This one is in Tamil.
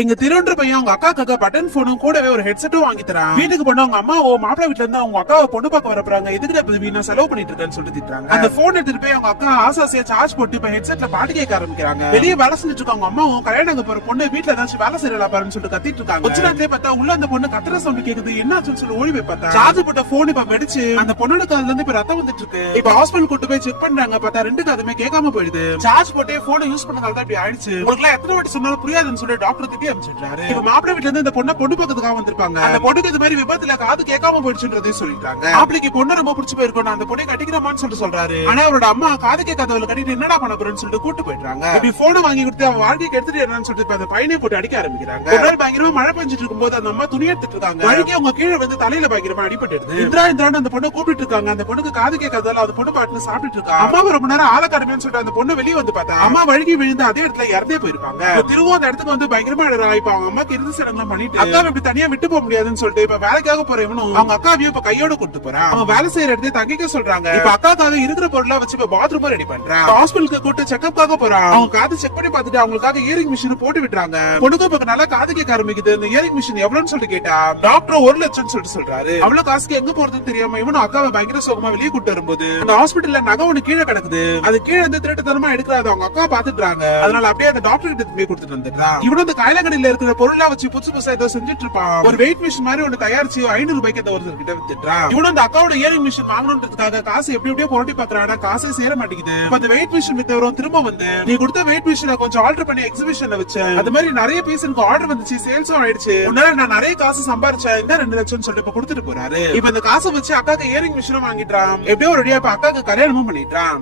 எங்க திருவன்ற பையன் அவங்க அக்காக்காக பட்டன் போனும் கூடவே ஒரு ஹெட்செட்டும் வாங்கி தரான். வீட்டுக்கு போனா அவங்க அம்மா மாப்பிள்ளை வீட்டுல இருந்து அவங்க அக்காவை பொண்ணு பார்க்க வரப்பறாங்க. எதுக்கு வீணா செலவு பண்ணிட்டு இருக்கேன்னு சொல்லிட்டு திட்டுறாங்க. அந்த போன் எடுத்துட்டு போய் அவங்க அக்கா ஆசாசியா சார்ஜ் போட்டு இப்ப ஹெட்செட்ல பாட்டு கேட்க ஆரம்பிக்கிறாங்க. வெளியே வேலை செஞ்சுட்டு இருக்காங்க அம்மாவும் கல்யாணம் போற பொண்ணு வீட்டுல ஏதாச்சும் வேலை செய்யலாம் பாருன்னு சொல்லிட்டு கத்திட்டு இருக்காங்க. கொஞ்ச நேரத்திலே பார்த்தா உள்ள அந்த பொண்ணு கத்துற சவுண்ட் கேக்குது. என்ன ஆச்சுன்னு சொல்லி ஓடி போய் பார்த்தா சார்ஜ் போட்ட போன் இப்ப வெடிச்சு அந்த பொண்ணோட காதுல இருந்து இப்ப ரத்தம் வந்துட்டு இருக்கு. இப்ப ஹாஸ்பிட்டல் கூட்டு போய் செக் பண்றாங்க. பார்த்தா ரெண்டு காதுமே கேட்காம போயிடுது. சார்ஜ் போட்டே போனை யூஸ் பண்ணதால தான் இப்படி ஆயிடுச்சு. உங்களுக்கு எத்தனை வாட்டி சொன்னாலும் புரியாதுன்னு சொல்லி டாக்டர் திட்டி அனுப்பிச்சிட்டாரு. இப்ப மாப்பிள்ளை வீட்டுல இருந்து இந்த பொண்ணை பொண்ணு பக்கத்துக்காக வந்திருப்பாங்க. அந்த பொண்ணுக்கு இது மாதிரி விபத்துல காது கேட்காம போயிடுச்சுன்றதே சொல்லிட்டாங்க. மாப்பிளைக்கு பொண்ணு ரொம்ப பிடிச்சு போயிருக்கோம். அந்த பொண்ணை கட்டிக்கிறமான்னு சொல்லிட்டு சொல்றாரு. ஆனா அவரோட அம்மா காது கேட்காதவளை கட்டிட்டு என்னடா பண்ண போறேன்னு சொல்லிட்டு கூட்டு போயிட்டாங்க. இப்படி போனை வாங்கி கொடுத்து அவன் வாழ்க்கைக்கு எடுத்துட்டு என்னன்னு சொல்லிட்டு அந்த பையனை போட்டு அடிக்க ஆரம்பிக்கிறாங்க. ஒரு நாள் பயங்கரமா மழை பெஞ்சிட்டு இருக்கும்போது அந்த அம்மா துணி எடுத்துட்டு இருக்காங்க. வழிக்கு அவங்க கீழே வந்து தலையில பயங்கரமா அடிபட்டுடுது. இந்திரான்னு அந்த பொண்ணை கூப்பிட்டு இருக்காங்க. அந்த பொண்ணுக்கு காது கேட்காததால அந்த பொண்ணு பாட்டுல சாப்பிட்டு இருக்கா. அம்மா ரொம்ப நேரம் ஆள கடமைன்னு சொல்லிட்டு அந்த பொண்ணு வெளியே வந்து பார்த்தா அம்மா வழுகி விழுந்து அதே இடத்துல இறந்தே போயிருப்பாங்க. திரும்ப அந்த இடத்துக்கு வந்து பயங்கரமா இப்ப அவங்க அம்மாக்கு இருந்து சடங்குலாம் பண்ணிட்டு அக்காவை இப்படி தனியா விட்டு போக முடியாதுன்னு சொல்லிட்டு இப்ப வேலைக்காக போற இவனும் அவங்க அக்காவையும் இப்ப கையோட கூட்டு போறான். அவங்க வேலை செய்யற இடத்துல தங்கிக்க சொல்றாங்க. இப்ப அக்காக்காக இருக்கிற பொருளா வச்சு இப்ப பாத்ரூம் ரெடி பண்றான். ஹாஸ்பிட்டலுக்கு கூட்டு செக்அப்காக போறான். அவங்க காது செக் பண்ணி பார்த்துட்டு அவங்களுக்காக இயரிங் மிஷின் போட்டு விட்டுறாங்க. பொண்ணுக்கு இப்ப நல்லா காது கேட்க ஆரம்பிக்குது. இந்த இயரிங் மிஷின் எவ்வளவுன்னு சொல்லிட்டு கேட்டா டாக்டர் 1 லட்சம் சொல்லிட்டு சொல்றாரு. அவ்வளவு காசுக்கு எங்க போறதுன்னு தெரியாம இவனும் அக்காவை பயங்கர சோகமா வெளியே கூட்டு வரும்போது அந்த ஹாஸ்பிட்டல்ல நகை ஒண்ணு கீழே கிடக்குது. அது கீழே இருந்து திருட்டுத்தனமா எடுக்கிறாது அவங்க அக்கா பாத்துட்டாங்க. அதனால அப்படியே அந்த டாக்டர் கிட்ட போய் கொடுத்துட்டு வந்துடுறான். இவனும் அந்த காயலக்கடையில இருக்கிற பொருளா வச்சு புதுசு புதுசா ஏதோ செஞ்சுட்டு இருப்பான். ஒரு வெயிட் மிஷின் மாதிரி ஒண்ணு தயாரிச்சு 500 ரூபாய்க்கு அந்த ஒருத்தர் கிட்ட வித்துட்டான். இவனும் அந்த அக்காவோட இயரிங் மிஷின் வாங்கணுன்றதுக்காக காசு எப்படி எப்படியோ புரட்டி பாக்குறான். காசே சேர மாட்டேங்குது. அந்த வெயிட் மிஷின் வித்தவரும் திரும்ப வந்து நீ கொடுத்த வெயிட் மிஷினை கொஞ்சம் ஆல்டர் பண்ணி எக்ஸிபிஷன்ல வச்சேன். அது மாதிரி நிறைய பீஸ் எனக்கு ஆர்டர் வந்துச்சு. சேல்ஸும் ஆயிடுச்சு. உன்னால நான் நிறைய காசு சம்பாரிச்சேன். இந்த 2 லட்சம் சொல்லிட்டு இப்ப கொடுத்துட்டு போறாரு. இப்ப இந்த காசை வச்சு அக்காக்கு இயரிங் மிஷினும் வாங்கிட்டான். எப்படியோ ஒரு அக்காக்கு கல்யாணமும் பண்ணிட்டான்.